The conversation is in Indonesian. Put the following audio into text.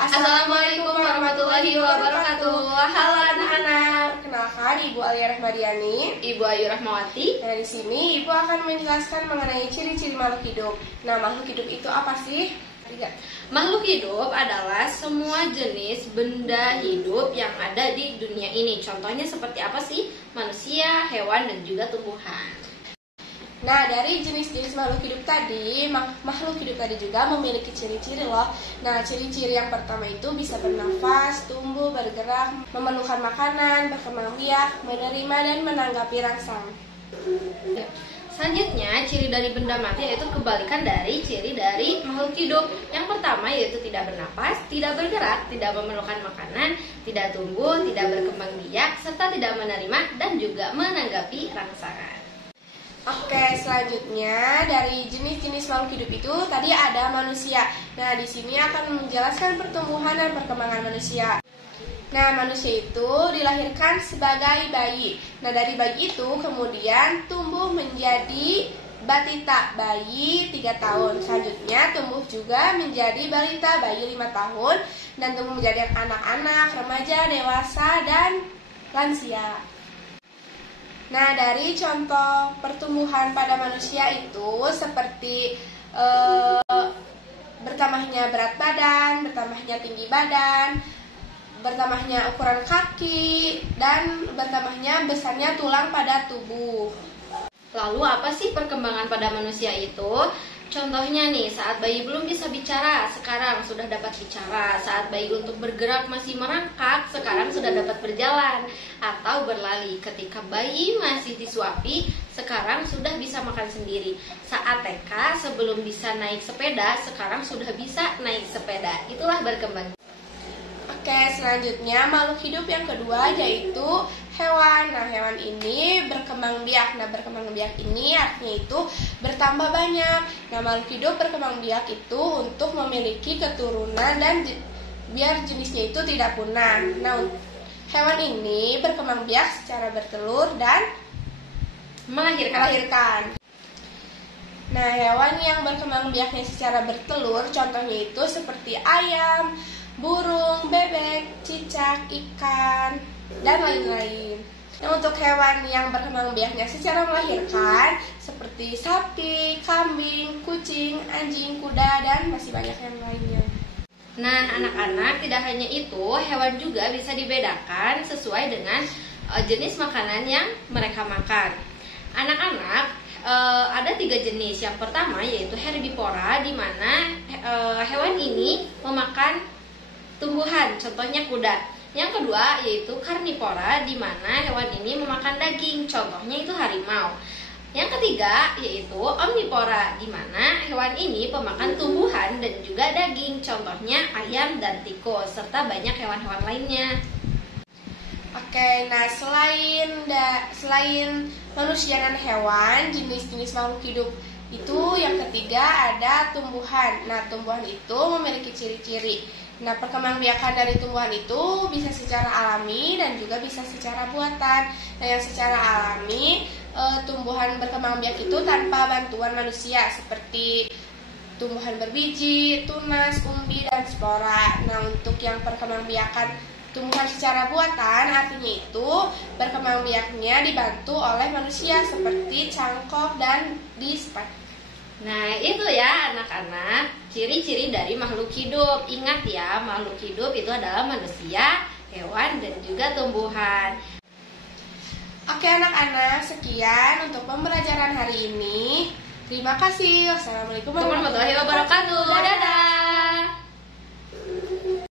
Assalamualaikum warahmatullahi wabarakatuh. Halo anak-anak, kenalkan Ibu Alia Rahmadiani, Ibu Ayu Rahmawati. Nah, di sini Ibu akan menjelaskan mengenai ciri-ciri makhluk hidup. Nah, makhluk hidup itu apa sih? Makhluk hidup adalah semua jenis benda hidup yang ada di dunia ini. Contohnya seperti apa sih? Manusia, hewan, dan juga tumbuhan. Nah, dari jenis-jenis makhluk hidup tadi, makhluk hidup tadi juga memiliki ciri-ciri loh. Nah, ciri-ciri yang pertama itu bisa bernafas, tumbuh, bergerak, memerlukan makanan, berkembang biak, menerima dan menanggapi rangsang. Selanjutnya, ciri dari benda mati yaitu kebalikan dari ciri dari makhluk hidup. Yang pertama yaitu tidak bernafas, tidak bergerak, tidak memerlukan makanan, tidak tumbuh, tidak berkembang biak, serta tidak menerima dan juga menanggapi rangsangan. Oke, selanjutnya dari jenis-jenis makhluk hidup itu tadi ada manusia. Nah, di sini akan menjelaskan pertumbuhan dan perkembangan manusia. Nah, manusia itu dilahirkan sebagai bayi. Nah, dari bayi itu kemudian tumbuh menjadi batita, bayi 3 tahun. Selanjutnya tumbuh juga menjadi balita, bayi 5 tahun. Dan tumbuh menjadi anak-anak, remaja, dewasa, dan lansia. Nah, dari contoh pertumbuhan pada manusia itu seperti bertambahnya berat badan, bertambahnya tinggi badan, bertambahnya ukuran kaki, dan bertambahnya besarnya tulang pada tubuh. Lalu apa sih perkembangan pada manusia itu? Contohnya nih, saat bayi belum bisa bicara, sekarang sudah dapat bicara. Saat bayi untuk bergerak masih merangkak, sekarang sudah dapat berjalan atau berlari. Ketika bayi masih disuapi, sekarang sudah bisa makan sendiri. Saat TK, sebelum bisa naik sepeda, sekarang sudah bisa naik sepeda. Itulah berkembang. Oke, selanjutnya makhluk hidup yang kedua yaitu hewan. Nah, hewan ini berkembang biak. Nah, berkembang biak ini artinya itu bertambah banyak. Nah, makhluk hidup berkembang biak itu untuk memiliki keturunan dan biar jenisnya itu tidak punah. Nah, hewan ini berkembang biak secara bertelur dan melahirkan. Nah, hewan yang berkembang biaknya secara bertelur contohnya itu seperti ayam, burung, bebek, cicak, ikan, dan lain-lain. Nah, untuk hewan yang berkembang biaknya secara melahirkan seperti sapi, kambing, kucing, anjing, kuda, dan masih banyak yang lainnya. Nah, anak-anak, tidak hanya itu, hewan juga bisa dibedakan sesuai dengan jenis makanan yang mereka makan. Anak-anak, ada 3 jenis. Yang pertama yaitu herbivora, di mana hewan ini memakan tumbuhan, contohnya kuda. Yang kedua yaitu karnivora, di mana hewan ini memakan daging, contohnya itu harimau. Yang ketiga yaitu omnivora, di mana hewan ini pemakan tumbuhan dan juga daging, contohnya ayam dan tikus, serta banyak hewan-hewan lainnya. Oke, nah selain manusia dan hewan, jenis-jenis makhluk hidup itu yang ketiga ada tumbuhan. Nah, tumbuhan itu memiliki ciri-ciri. Nah, perkembangbiakan dari tumbuhan itu bisa secara alami dan juga bisa secara buatan. Nah, yang secara alami, tumbuhan berkembang biak itu tanpa bantuan manusia seperti tumbuhan berbiji, tunas, umbi, dan spora. Nah, untuk yang perkembangbiakan tumbuhan secara buatan artinya itu berkembangbiaknya dibantu oleh manusia seperti cangkok dan dispak. Nah, itu ya anak-anak, ciri-ciri dari makhluk hidup. Ingat ya, makhluk hidup itu adalah manusia, hewan, dan juga tumbuhan. Oke anak-anak, sekian untuk pembelajaran hari ini. Terima kasih. Wassalamualaikum warahmatullahi wabarakatuh.